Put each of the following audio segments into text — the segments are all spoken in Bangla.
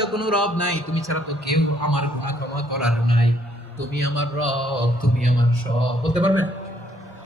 আমার দ্বিতীয় কোনো রব নাই। তুমি ছাড়া তো কেউ আমার গুনাহ ক্ষমা করার নাই। তুমি আমার রব, তুমি আমার সব। বলতে পারবেন?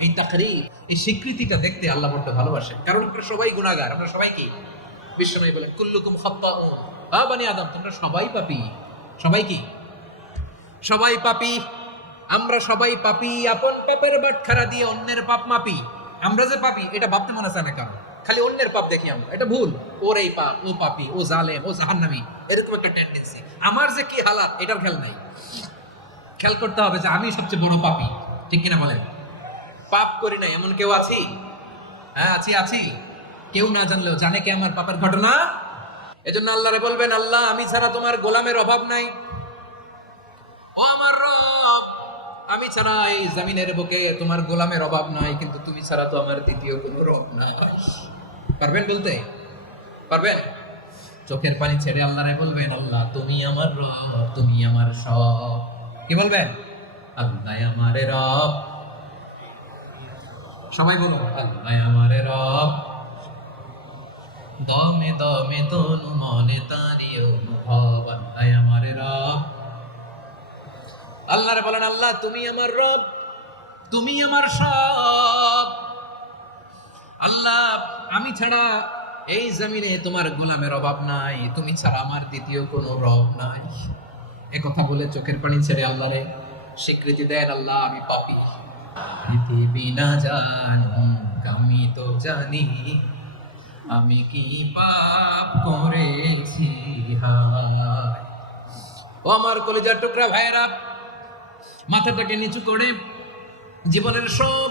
এই তাকরি এই স্বীকৃতিটা দেখতে আল্লাহ বড্ড ভালোবাসেন। কারণ আপনারা সবাই গুনাহগার। আপনারা সবাই কি? বিশ্বনবী বলেন, কুল্লুকুম খাত্তাউন। হা বানি আদম, তোমরা সবাই পাপী। সবাই কি? সবাই পাপী। আমরা সবাই পাপি। আপন পাপের বাটখারা দিয়ে অন্যের পাপ মাপি। আমরা যে পাপি, এটা ভাবতে মনে চায় না কারণ খালি অন্যের পাপ দেখি আমরা। এটা ভুল। ওর এই পাপ, ও পাপি, ও জালেম, ও জাহান্নামী। এরকম একটা টেন্ডেন্সি আমার যে কি হালাত, এটার খেয়াল নাই। খেয়াল করতে হবে যে আমি সবচেয়ে বড় পাপি। ঠিক কিনা বলেন? পাপ করি না, এমন কেউ আছি? হ্যাঁ আছি আছি। কেউ না জানলেও জানে কে আমার পাপের ঘটনা? এজন্য আল্লাহরে বলবেন, আল্লাহ, আমি ছাড়া তোমার গোলামের অভাব নাই। ও আমার রব, আমি ছাড়া এই জমিনের বুকে তোমার গোলামের অভাব নাই, কিন্তু তুমি ছাড়া তো আমার দ্বিতীয় কোনো রব নাই। পারবেন বলতে? পারবেন? চোখের পানি ছেড়ে আল্লাহরে বলবেন, আল্লাহ, তুমি আমার রব, তুমি আমার সব। কি বলবেন? আল্লাহ আমার রব। সবাই বলুন, আল্লাহ আমার রব। দমে দমে তনু মনে তারি অনুভব, আল্লাহ আমার রব। আল্লাহরে বলেন, আল্লাহ, তুমি আমার রব, তুমি আমার সব। আল্লাহ আমি ছাড়া এই জমিনে তোমার গোলামের অভাব নাই, তুমি ছাড়া আমার দ্বিতীয় কোনো রব নাই। এ কথা বলে চোখের পানি ছেড়ে আল্লাহরে স্বীকৃতি দেন আল্লাহ, আমি পাপি। পৃথিবী না আমি তো জানি আমি কি পাপ করেছি ও আমার কলিজার টুকরা ভাইয়েরা, মাথাটাকে নিচু করে জীবনের সব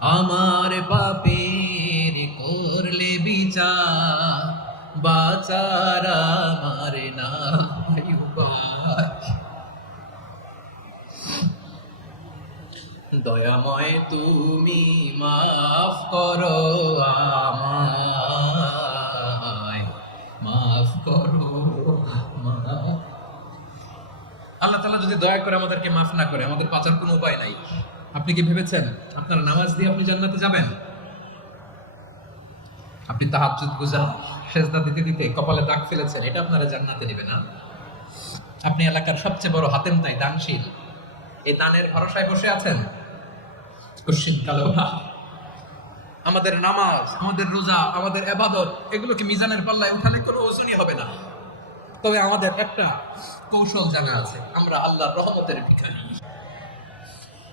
আমার পাপের করলে বিচার, বাচার আমার উপায়। দয়াময় তুমি মাফ করো আমায়। মাফ করো আল্লাহ তালা যদি দয়া করে আমাদেরকে মাফ না করে, আমাদের পাচার কোনো উপায় নাই। আপনি কি ভেবেছেন আপনার নামাজ দিয়ে আপনি জান্নাতে যাবেন? আপনি তাহাজ্জুদ গুজার সেজদা দিতে দিতে কপালে দাগ ফেলেছেন, এটা আপনারা জান্নাতে নেবে না আপনি এলাকার সবচেয়ে বড় হাতেম তাই, দানশীল। এই দানের ভরসায় বসে আছেন? আমাদের নামাজ, আমাদের রোজা, আমাদের এবাদত, এগুলো কি মিজানের পাল্লায় উঠালে কোনো ওজনই হবে না? তবে আমাদের একটা কৌশল জানা আছে, আমরা আল্লাহর রহমতের ভিখারি।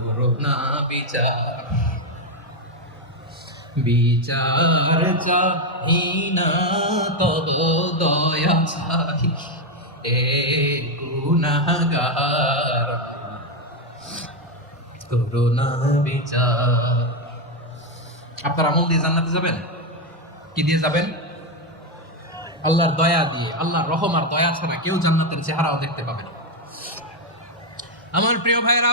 করোনা বিচার। বিচার চাহি না, তব দয়া চাহি। এ করো না বিচার। আপনার আমল দিয়ে জান্নাতে যাবেন? কি দিয়ে যাবেন? আল্লাহর দয়া দিয়ে, আল্লাহর রহম আর দয়া ছাড়া কেউ জান্নাতের চেহারাও দেখতে পাবে না। আমার প্রিয় ভাইরা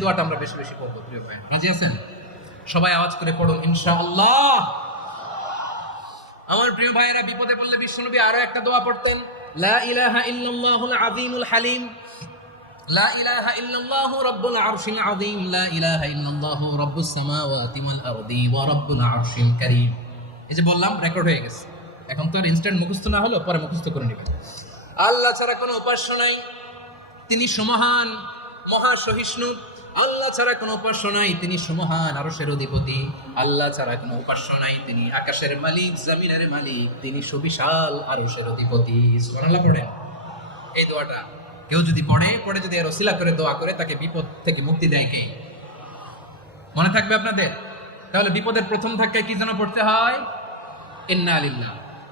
দোয়াটা আমরা বেশি বেশি পড়ব, প্রিয় ভাই। রাজি আছেন? সবাই আওয়াজ করে পড়ুন, ইনশাআল্লাহ। আমার প্রিয় ভাইয়েরা, বিপদে পড়লে বিশ্বনবী আরও একটা দোয়া পড়তেন। লা ইলাহা ইল্লাল্লাহুল আযীমুল হালিম। লা ইলাহা ইল্লাল্লাহু রাব্বুল আরশিল আযীম। লা ইলাহা ইল্লাল্লাহু রাব্বুস সামাওয়াতি ওয়াল আরদি ওয়া রাব্বুল আরশিল কারীম। এই যে বললাম রেকর্ড হয়ে গেছে। এখন তো আর ইনস্ট্যান্ট মুখস্থ না হলো পরে মুখস্থ করে নেবেন। আল্লাহ ছাড়া কোনো উপাস্য নাই। তিনি সমহান মহা সহিষ্ণু আল্লাহ ছাড়া কোনো উপাস্য নাই। তিনি সমহান আরশের অধিপতি। আল্লাহ ছাড়া কোনো উপাস্য নাই। তিনি আকাশের মালিক, জমিনের মালিক। তিনি সুবিশাল আরশের অধিপতি। সুবহানাল্লাহ পড়েন। এই দোয়াটা কেউ যদি পড়ে পড়ে যদি এর ওসিলা করে, দোয়া করে, তাকে বিপদ থেকে মুক্তি দেয় কে? মনে থাকবে আপনাদের? তাহলে বিপদের প্রথম ধাক্কায় কি যেন পড়তে হয়? ইন্না আলিল্লাহ